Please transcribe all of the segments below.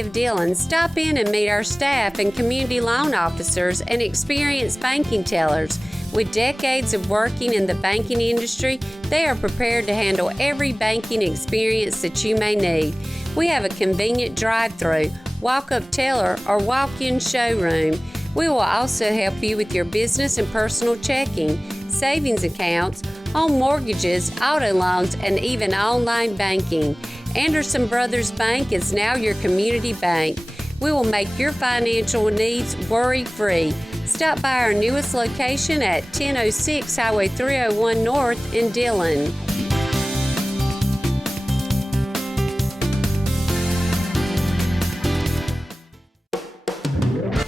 of Dillon, stop in and meet our staff and community loan officers and experienced banking tellers. With decades of working in the banking industry, they are prepared to handle every banking experience that you may need. We have a convenient drive-through, walk-up teller, or walk-in showroom. We will also help you with your business and personal checking, savings accounts, home mortgages, auto loans, and even online banking. Anderson Brothers Bank is now your community bank. We will make your financial needs worry-free. Stop by our newest location at 1006 Highway 301 North in Dillon.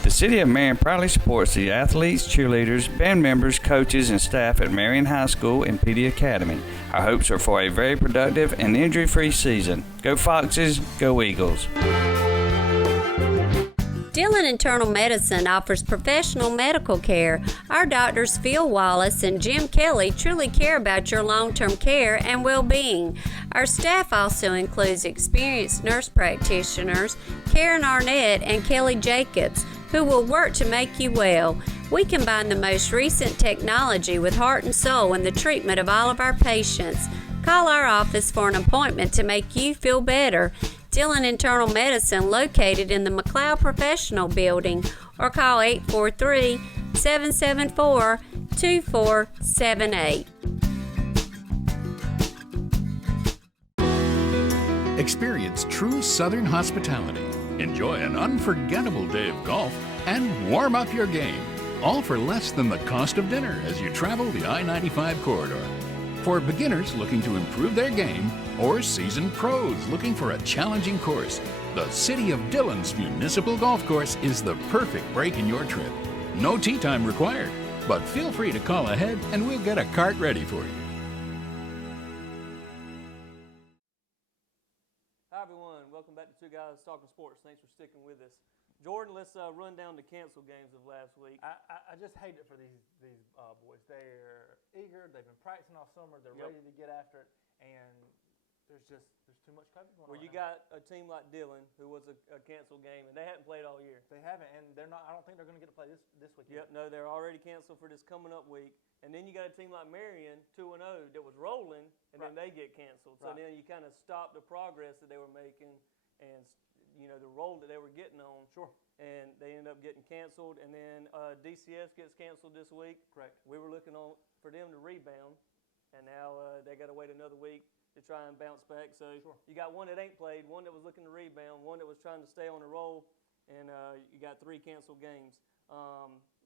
The City of Marion proudly supports the athletes, cheerleaders, band members, coaches, and staff at Marion High School and PD Academy. Our hopes are for a very productive and injury-free season. Go Foxes, go Eagles. Dillon Internal Medicine offers professional medical care. Our doctors Phil Wallace and Jim Kelly truly care about your long-term care and well-being. Our staff also includes experienced nurse practitioners, Karen Arnett and Kelly Jacobs, who will work to make you well. We combine the most recent technology with heart and soul in the treatment of all of our patients. Call our office for an appointment to make you feel better. Dillon Internal Medicine located in the McLeod Professional Building, or call 843-774-2478. Experience true Southern hospitality. Enjoy an unforgettable day of golf and warm up your game, all for less than the cost of dinner as you travel the I-95 corridor. For beginners looking to improve their game or seasoned pros looking for a challenging course, the City of Dillon's Municipal Golf Course is the perfect break in your trip. No tee time required, but feel free to call ahead and we'll get a cart ready for you. Hi everyone, welcome back to Two Guys Talking Sports. Thanks for sticking with us. Jordan, let's run down the canceled games of last week. I just hate it for these boys. They're eager. They've been practicing all summer. They're ready to get after it, and there's too much COVID going on. Well, you got a team like Dillon, who was a canceled game, and they hadn't played all year. They haven't, and they're not. I don't think they're going to get to play this week. Yep, no, they're already canceled for this coming up week. And then you got a team like Marion, 2-0, that was rolling, and then they get canceled. So then you kind of stop the progress that they were making, and the role that they were getting on. Sure. And they ended up getting canceled. And then DCS gets canceled this week. Correct. We were looking for them to rebound, and now they got to wait another week to try and bounce back. So you got one that ain't played, one that was looking to rebound, one that was trying to stay on the roll, and you got 3 canceled games.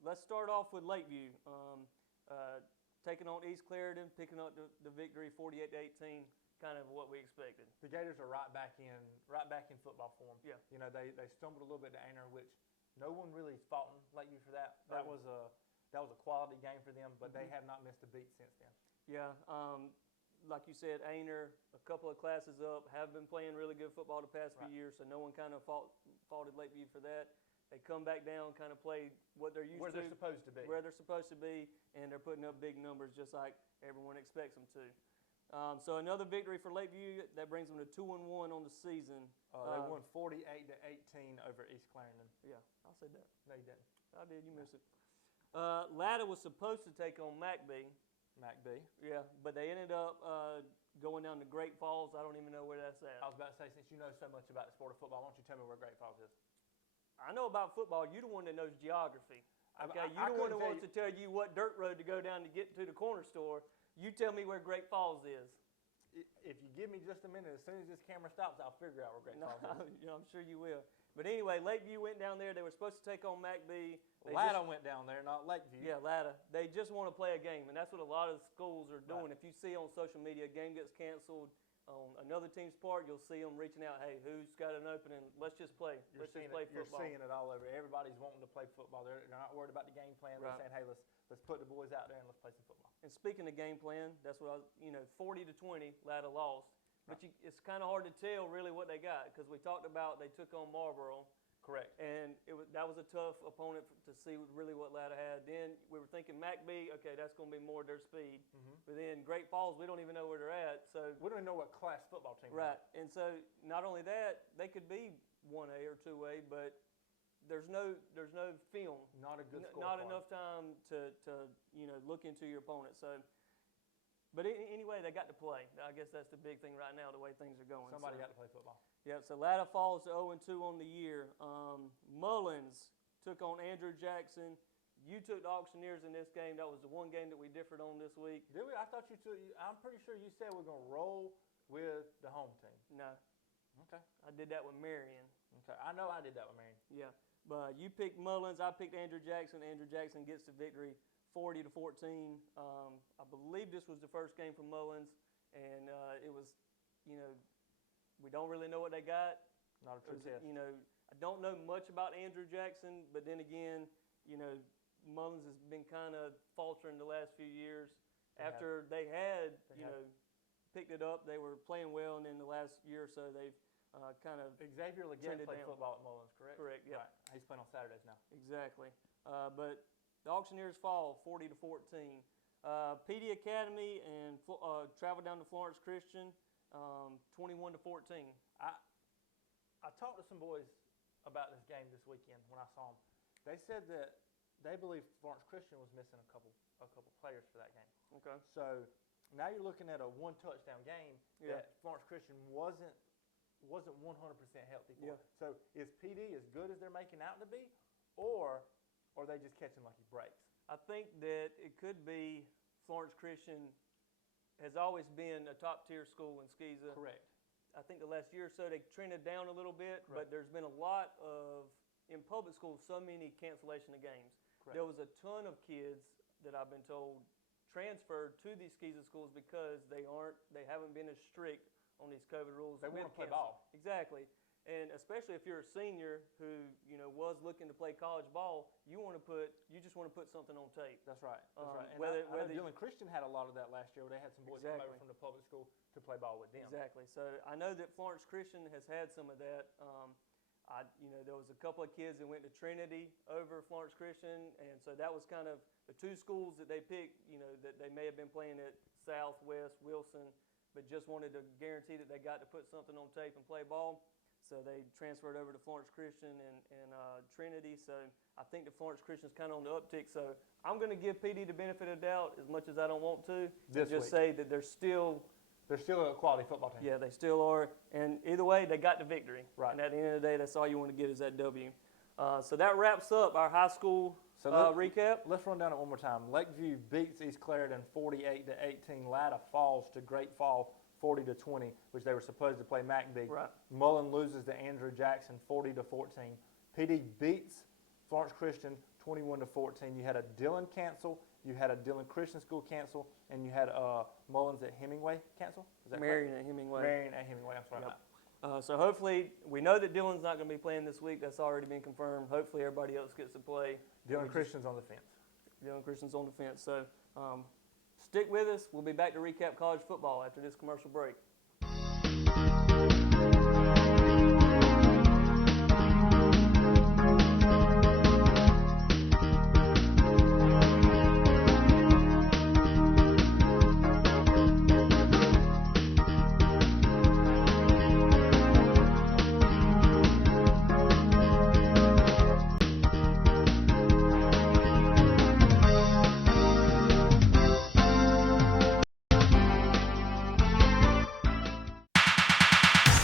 Let's start off with Lakeview. Taking on East Clarendon, picking up the victory 48-18. Kind of what we expected. The Gators are right back in football form. Yeah. They stumbled a little bit to Aner, which no one really is faulting Lakeview for that. That was a quality game for them, but they have not missed a beat since then. Yeah. Like you said, Aner, a couple of classes up, have been playing really good football the past few years, so no one kind of faulted Lakeview for that. They come back down, kind of play what they're used to. Where they're supposed to be. Where they're supposed to be, and they're putting up big numbers just like everyone expects them to. So another victory for Lakeview. That brings them to 2-1 on the season. They won 48-18 over East Clarendon. Yeah, I said that. No, you didn't. I did. You missed it. Latta was supposed to take on McBee. Yeah, but they ended up going down to Great Falls. I don't even know where that's at. I was about to say, since you know so much about the sport of football, why don't you tell me where Great Falls is? I know about football. You're the one that knows geography. Okay, you're the one that wants to tell you what dirt road to go down to get to the corner store. You tell me where Great Falls is. If you give me just a minute, as soon as this camera stops, I'll figure out where Great Falls is. I'm sure you will. But anyway, Lakeview went down there. They were supposed to take on McBee. Latta went down there, not Lakeview. Yeah, Latta. They just want to play a game, and that's what a lot of schools are doing. Right. If you see on social media a game gets canceled on another team's part, you'll see them reaching out, hey, who's got an opening? Let's just play. Let's just play football. You're seeing it all over. Everybody's wanting to play football. They're not worried about the game plan. They're saying, hey, let's put the boys out there and let's play some football. And speaking of game plan, that's what 40-20, Latta lost. But it's kind of hard to tell really what they got because we talked about they took on Marlboro. Correct. And that was a tough opponent to see really what Latta had. Then we were thinking McBee, okay, that's going to be more their speed. Mm-hmm. But then Great Falls, we don't even know where they're at. So we don't even know what class football team. Right. And so not only that, they could be 1A or 2A, but there's no film. Not a good score. Not enough time to look into your opponent. So, but anyway, they got to play. I guess that's the big thing right now, the way things are going. Somebody got to play football. Yeah. So Latta falls to 0-2 on the year. Mullins took on Andrew Jackson. You took the Auctioneers in this game. That was the one game that we differed on this week. Did we? I thought you took. I'm pretty sure you said we're gonna roll with the home team. No. Okay. I did that with Marion. Okay. I know I did that with Marion. Yeah. But you picked Mullins. I picked Andrew Jackson. Andrew Jackson gets the victory, 40-14. I believe this was the first game for Mullins, and it was, we don't really know what they got. Not a true test. I don't know much about Andrew Jackson, but then again, Mullins has been kind of faltering the last few years. After they had picked it up, they were playing well, and in the last year or so, they've kind of Xavier Leggett played down. football at Mullins, correct? Correct, yeah. Right. He's playing on Saturdays now. Exactly. But the Auctioneers fall 40-14. PD Academy and travel down to Florence Christian, 21-14. I talked to some boys about this game this weekend when I saw them. They said that they believe Florence Christian was missing a couple players for that game. Okay. So now you're looking at a one touchdown game that Florence Christian wasn't 100% healthy for. Yeah. So is PD as good as they're making out to be, or are they just catching lucky breaks? I think that it could be Florence Christian has always been a top-tier school in Skeeza. Correct. I think the last year or so they trended down a little bit, Correct. but there's been a lot of, in public schools, so many cancellation of games. Correct. There was a ton of kids that I've been told transferred to these Skeeza schools because they haven't been as strict on these COVID rules. They want to play cancel. ball. Exactly. And especially if you're a senior who, was looking to play college ball, you just want to put something on tape. That's right. That's right. And whether I know Dillon Christian had a lot of that last year. Where they had some boys come over Exactly. from the public school to play ball with them. Exactly. So I know that Florence Christian has had some of that. There was a couple of kids that went to Trinity over Florence Christian, and so that was kind of the two schools that they picked, that they may have been playing at Southwest, Wilson, but just wanted to guarantee that they got to put something on tape and play ball. So they transferred over to Florence Christian and Trinity. So I think the Florence Christian's kind of on the uptick. So I'm going to give PD the benefit of the doubt as much as I don't want to. This just week. say that they're still a quality football team. Yeah, they still are. And either way, they got the victory. Right. And at the end of the day, that's all you want to get is that W. So that wraps up our high school recap. Let's run down it one more time. Lakeview beats East Clarendon 48-18. Latta falls to Great Fall 40-20, which they were supposed to play McBee. Right. Mullen loses to Andrew Jackson 40-14. PD beats Florence Christian 21-14. You had a Dillon cancel, you had a Dillon Christian School cancel, and you had Mullins at Hemingway cancel. Is that Marion correct? at Hemingway. Marion at Hemingway. I'm sorry. Yep. So hopefully, we know that Dillon's not going to be playing this week. That's already been confirmed. Hopefully, everybody else gets to play. Dillon Christian's on the fence. Dillon Christian's on the fence. So stick with us. We'll be back to recap college football after this commercial break.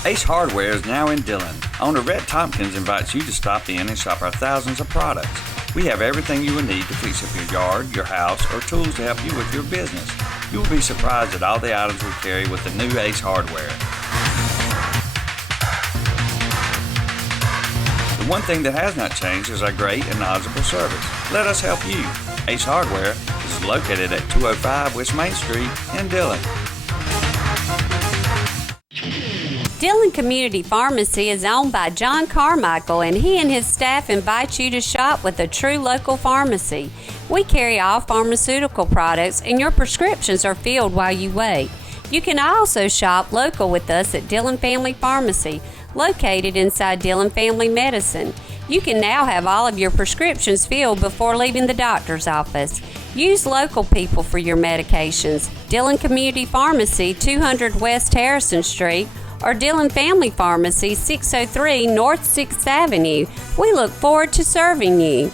Ace Hardware is now in Dillon. Owner Rhett Tompkins invites you to stop in and shop our thousands of products. We have everything you will need to fix up your yard, your house, or tools to help you with your business. You will be surprised at all the items we carry with the new Ace Hardware. The one thing that has not changed is our great and knowledgeable service. Let us help you. Ace Hardware is located at 205 West Main Street in Dillon. Dillon Community Pharmacy is owned by John Carmichael, and he and his staff invite you to shop with a true local pharmacy. We carry all pharmaceutical products, and your prescriptions are filled while you wait. You can also shop local with us at Dillon Family Pharmacy, located inside Dillon Family Medicine. You can now have all of your prescriptions filled before leaving the doctor's office. Use local people for your medications. Dillon Community Pharmacy, 200 West Harrison Street, or Dillon Family Pharmacy, 603 North 6th Avenue. We look forward to serving you.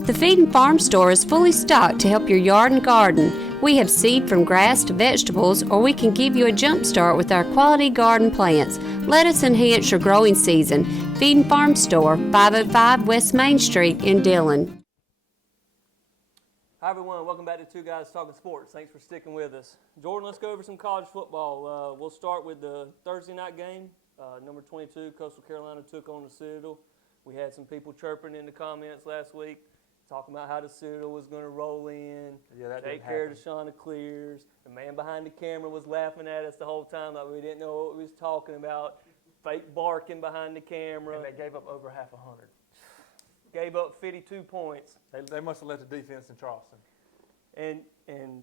The Feed and Farm Store is fully stocked to help your yard and garden. We have seed from grass to vegetables, or we can give you a jump start with our quality garden plants. Let us enhance your growing season. Feed and Farm Store, 505 West Main Street in Dillon. Hi everyone, welcome back to Two Guys Talking Sports. Thanks for sticking with us. Jordan, let's go over some college football. We'll start with the Thursday night game. Number 22, Coastal Carolina took on the Citadel. We had some people chirping in the comments last week, talking about how the Citadel was going to roll in, take care of the Chanticleers. The man behind the camera was laughing at us the whole time like we didn't know what we was talking about. Fake barking behind the camera. And they gave up over 100. Gave up 52 points. They must have let the defense in Charleston. And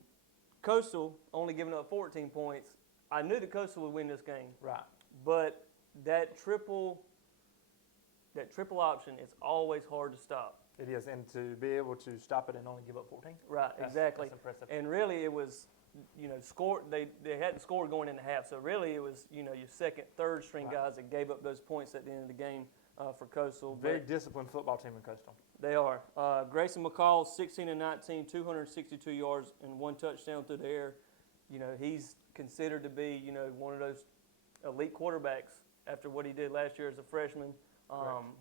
Coastal only giving up 14 points. I knew that Coastal would win this game. Right. But that triple option is always hard to stop. It is, and to be able to stop it and only give up 14. Right, exactly. That's impressive. And really, it was, score. They hadn't scored going into half, so really it was, your second, third string guys that gave up those points at the end of the game for Coastal. Very disciplined football team in Coastal. They are. Grayson McCall, 16-19, 262 yards and 1 touchdown through the air. He's considered to be, one of those elite quarterbacks after what he did last year as a freshman.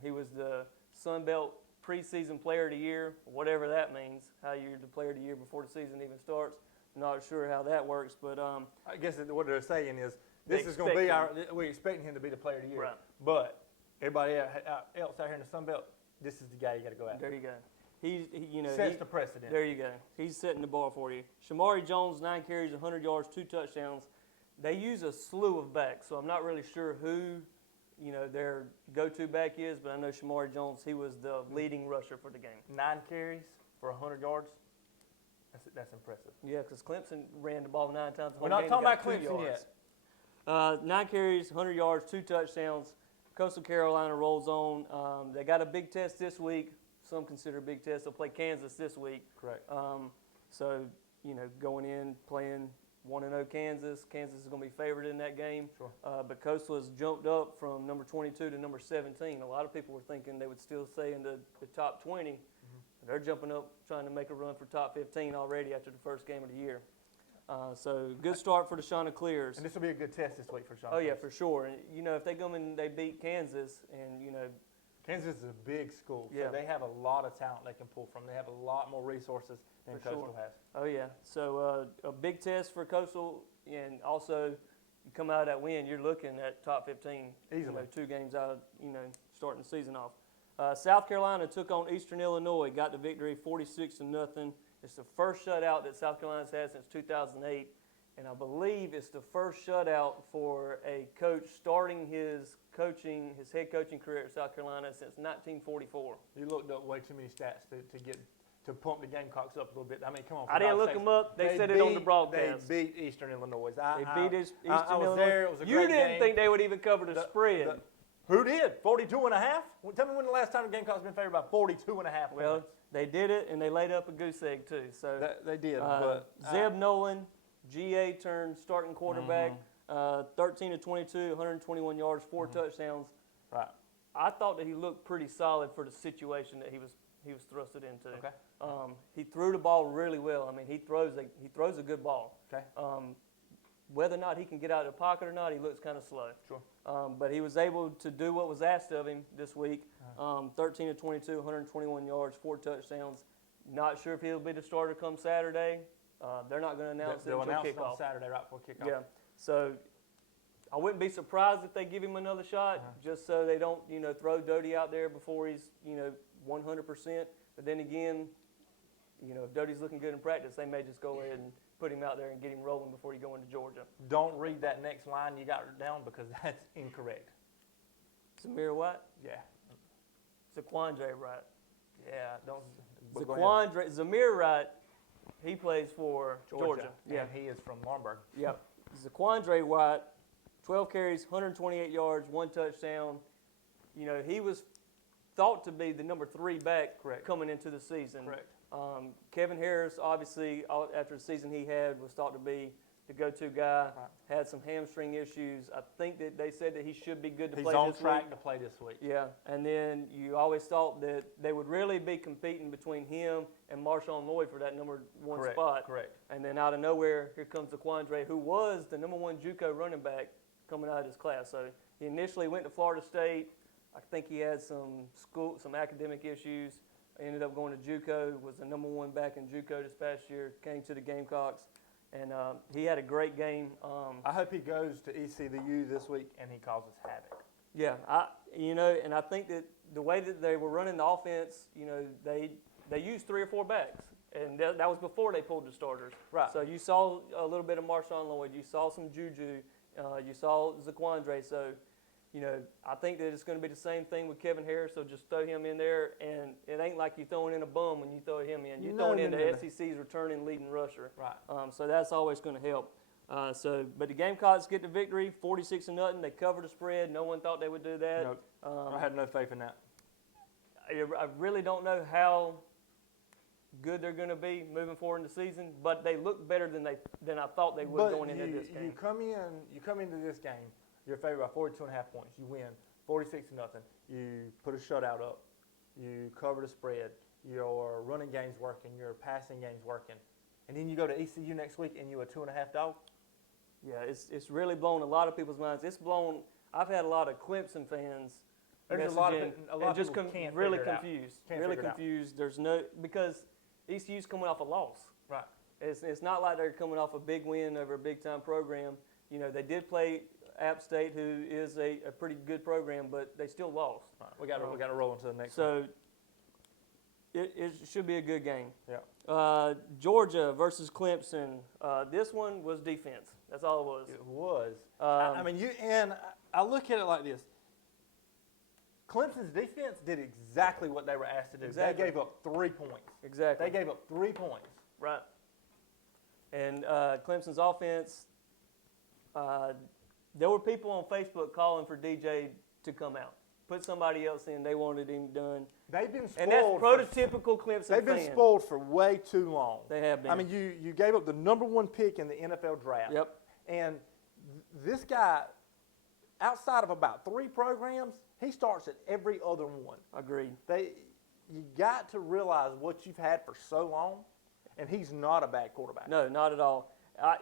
He was the Sun Belt preseason player of the year, whatever that means, how you're the player of the year before the season even starts. Not sure how that works, but I guess what they're saying is this is going to be we're expecting him to be the player of the year. Right. But everybody else out here in the Sun Belt, this is the guy you got to go after. There you go. He sets the precedent. There you go. He's setting the bar for you. Shamari Jones, 9 carries, 100 yards, 2 touchdowns. They use a slew of backs, so I'm not really sure who their go-to back is, but I know Shamari Jones, he was the leading rusher for the game. 9 carries for 100 yards. That's impressive. Yeah, because Clemson ran the ball 9 times. We're not talking about Clemson yet. 9 carries, 100 yards, 2 touchdowns. Coastal Carolina rolls on. They got a big test this week. Some consider a big test. They'll play Kansas this week. Correct. So, going in, playing 1-0 Kansas. Kansas is going to be favored in that game. Sure. But Coastal has jumped up from number 22 to number 17. A lot of people were thinking they would still stay in the top 20. Mm-hmm. They're jumping up, trying to make a run for top 15 already after the first game of the year. So good start for the Chanticleers. And this will be a good test this week for Chanticleers. Oh, yeah, for sure. And, if they come in and they beat Kansas and, Kansas is a big school, so yeah. they have a lot of talent they can pull from. They have a lot more resources than Coastal has. Oh, yeah. So a big test for Coastal, and also you come out of that win, you're looking at top 15. Easily. 2 games out, starting the season off. South Carolina took on Eastern Illinois, got the victory 46-0. It's the first shutout that South Carolina's had since 2008, and I believe it's the first shutout for a coach starting his head coaching career at South Carolina since 1944. You looked up way too many stats to pump the Gamecocks up a little bit. I mean, come on. I didn't look them up. They said it on the broadcast. They beat Eastern Illinois. They beat Eastern Illinois. I was there. It was a great game. You didn't think they would even cover the spread. Who did? 42.5? Tell me when the last time the Gamecocks been favored by 42.5 Well, points. they did it, and they laid up a goose egg, too. So they did. But Zeb Nolan, GA turned starting quarterback, 13-22, 121 yards, 4 touchdowns. Right. I thought that he looked pretty solid for the situation that he was thrusted into. Okay. He threw the ball really well. I mean, he throws a good ball. Okay. Whether or not he can get out of the pocket or not, he looks kind of slow. Sure. But he was able to do what was asked of him this week. 13-22, 121 yards, 4 touchdowns. Not sure if he'll be the starter come Saturday. They're not going to announce it until kickoff. They'll announce it on Saturday right before kickoff. Yeah. So I wouldn't be surprised if they give him another shot, just so they don't, throw Doty out there before he's, 100%. But then again, if Doty's looking good in practice, they may just go ahead and put him out there and get him rolling before you go into Georgia. Don't read that next line you got down because that's incorrect. Zamir White? Yeah. Zaquandre Wright. Yeah. Don't. Zamir Wright, he plays for Georgia. Yeah. And he is from Laurinburg. Yep. Zaquandre White, 12 carries, 128 yards, 1 touchdown. He was thought to be the number 3 back coming into the season. Correct. Kevin Harris, obviously, after the season he had, was thought to be the go-to guy. Had some hamstring issues. I think that they said that he should be good to He's play on this track week. to play this week. Yeah, and then you always thought that they would really be competing between him and Marshawn Lloyd for that number one Correct, spot. correct. And then out of nowhere, here comes Zaquandre, who was the number one JUCO running back coming out of this class. So he initially went to Florida State. I think he had some academic issues. Ended up going to JUCO. Was the number one back in JUCO this past year. Came to the Gamecocks, and he had a great game. I hope he goes to ECU this week and he causes havoc. Yeah, and I think that the way that they were running the offense, they used 3 or 4 backs, and that was before they pulled the starters. Right. So you saw a little bit of Marshawn Lloyd, you saw some Juju, you saw Zaquandre. So, I think that it's going to be the same thing with Kevin Harris. So just throw him in there, and it ain't like you're throwing in a bum when you throw him in. You're throwing in the SEC's returning leading rusher. Right. So that's always going to help. But the Gamecocks get the victory, 46-0. They covered the spread. No one thought they would do that. Nope. I had no faith in that. I really don't know how good they're going to be moving forward in the season, but they look better than I thought they would going into this game. You come into this game, you're favored by 42.5 points. You win 46-0. You put a shutout up. You cover the spread. Your running game's working. Your passing game's working. And then you go to ECU next week and you're a 2.5 dog. Yeah, it's really blown a lot of people's minds. I've had a lot of Clemson fans There's a lot of just people can't really figure it out. confused. Can't Really figure it out. confused. Because ECU's coming off a loss. Right. It's not like they're coming off a big win over a big-time program. They did play App State, who is a pretty good program, but they still lost. Right. We got to roll into the next one. So it should be a good game. Yeah. Georgia versus Clemson. This one was defense. That's all it was. It was. I look at it like this. Clemson's defense did exactly what they were asked to do. Exactly. They gave up 3 points. Exactly. They gave up 3 points. Right. And Clemson's offense, there were people on Facebook calling for DJ to come out. Put somebody else in. They wanted him done. They've been spoiled. And that's prototypical Clemson They've been spoiled for way too long. They have been. I mean, you gave up the number 1 pick in the NFL draft. Yep. And this guy, outside of about 3 programs, he starts at every other one. Agreed. You got to realize what you've had for so long, and he's not a bad quarterback. No, not at all.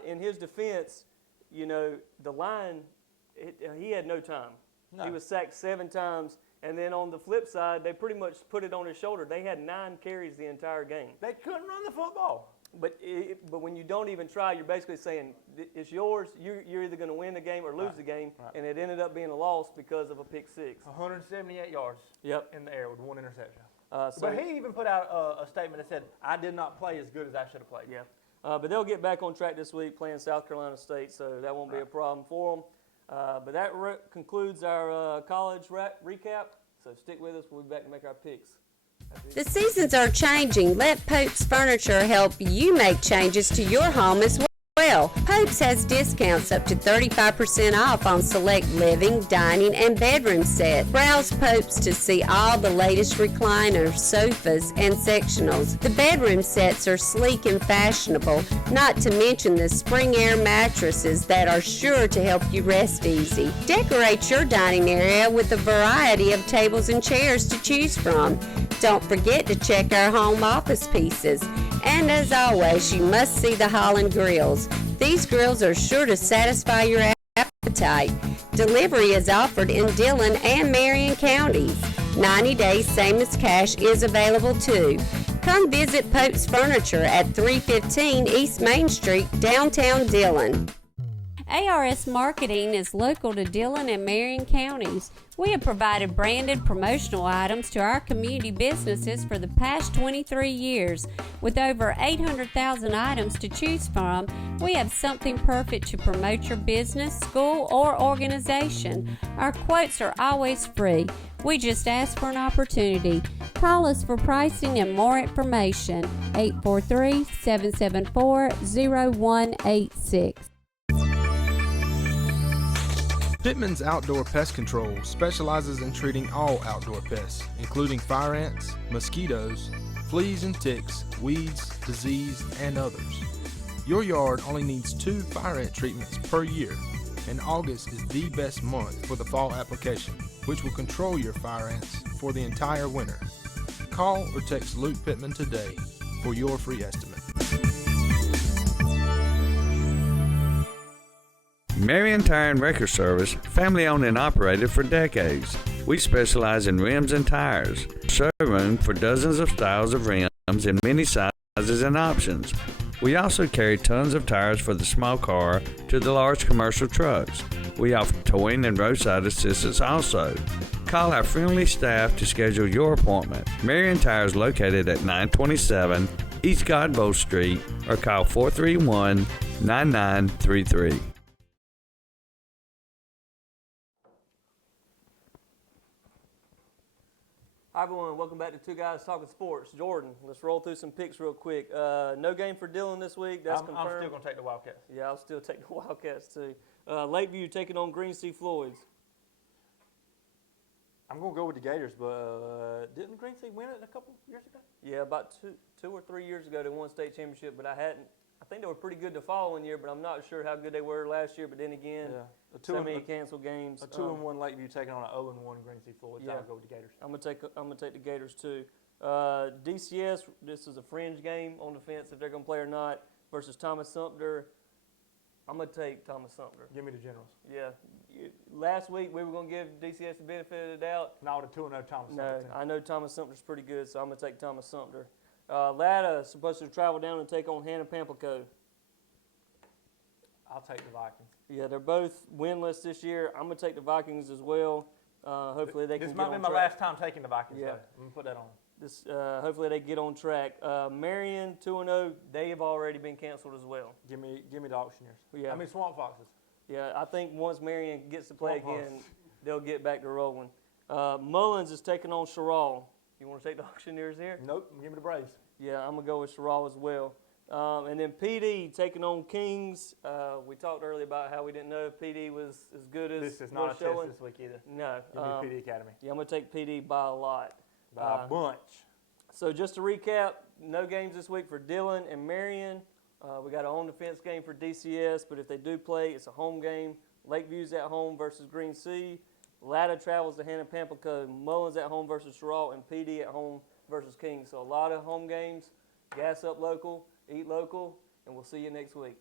In his defense, the line, he had no time. No. He was sacked 7 times, and then on the flip side, they pretty much put it on his shoulder. They had 9 carries the entire game. They couldn't run the football. But when you don't even try, you're basically saying it's yours. You're either going to win the game or lose the game, and it ended up being a loss because of a pick 6. 178 yards Yep. in the air with 1 interception. So but he even put out a statement that said, I did not play as good as I should have played. yeah, but they'll get back on track this week playing South Carolina State, so that won't be a problem for them. But that concludes our college recap. So stick with us. We'll be back to make our picks. The seasons are changing. Let Pope's Furniture help you make changes to your home as well. Pope's has discounts up to 35% off on select living, dining, and bedroom sets. Browse Pope's to see all the latest recliners, sofas, and sectionals. The bedroom sets are sleek and fashionable, not to mention the spring air mattresses that are sure to help you rest easy. Decorate your dining area with a variety of tables and chairs to choose from. Don't forget to check our home office pieces. And as always, you must see the Holland grills. These grills are sure to satisfy your appetite. Delivery is offered in Dillon and Marion counties. 90 days same as cash is available too. Come visit Pope's Furniture at 315 East Main Street, downtown Dillon. ARS Marketing is local to Dillon and Marion counties. We have provided branded promotional items to our community businesses for the past 23 years. With over 800,000 items to choose from, we have something perfect to promote your business, school, or organization. Our quotes are always free. We just ask for an opportunity. Call us for pricing and more information. 843-774-0186. Pittman's Outdoor Pest Control specializes in treating all outdoor pests, including fire ants, mosquitoes, fleas and ticks, weeds, disease, and others. Your yard only needs 2 fire ant treatments per year, and August is the best month for the fall application, which will control your fire ants for the entire winter. Call or text Luke Pittman today for your free estimate. Marion Tire and Wrecker Service, family owned and operated for decades. We specialize in rims and tires. Showroom for dozens of styles of rims in many sizes and options. We also carry tons of tires for the small car to the large commercial trucks. We offer towing and roadside assistance also. Call our friendly staff to schedule your appointment. Marion Tire is located at 927 East Godbolt Street or call 431-9933. Hi everyone, welcome back to Two Guys Talking Sports. Jordan, let's roll through some picks real quick. No game for Dillon this week, that's confirmed. I'm still going to take the Wildcats. Yeah, I'll still take the Wildcats too. Lakeview taking on Green Sea Floyds. I'm going to go with the Gators, but didn't Green Sea win it a couple years ago? Yeah, about two or 3 years ago they won state championship, but I think they were pretty good the following year, but I'm not sure how good they were last year. But then again, so many canceled games. A 2-1 Lakeview taking on an 0-1 Green Sea Floyd. Yeah. I'll go with the Gators. I'm gonna take the Gators too. DCS, this is a fringe game on the fence if they're gonna play or not. Versus Thomas Sumter, I'm gonna take Thomas Sumter. Give me the Generals. Yeah. Last week we were gonna give DCS the benefit of the doubt. No, the 2-0 Thomas Sumter. No, I know Thomas Sumter's pretty good, so I'm gonna take Thomas Sumter. Latta is supposed to travel down and take on Hannah Pamplico. I'll take the Vikings. Yeah, they're both winless this year. I'm going to take the Vikings as well. Hopefully they can get on track. This might be my last time taking the Vikings, Yeah. though. I'm going to put that on. Hopefully they get on track. Marion, 2-0, they have already been canceled as well. Give me the Auctioneers. Yeah. I mean, Swamp Foxes. Yeah, I think once Marion gets to play Swamp again, Foxes. they'll get back to rolling. Mullins is taking on Sherrall. You want to take the Auctioneers here? Nope. Give me the Braves. Yeah, I'm going to go with Sherrall as well. And then PD taking on Kings. We talked earlier about how we didn't know if PD was as good as This is not a test showing. this week either. No. Give me PD Academy. Yeah, I'm going to take PD by a lot. By a bunch. So just to recap, no games this week for Dillon and Marion. We got an on-the-fence game for DCS, but if they do play, it's a home game. Lakeview's at home versus Green Sea. Latta travels to Hannah Pamplico. Mullins at home versus Sherrall, and PD at home versus Kings. So a lot of home games. Gas up local, eat local, and we'll see you next week.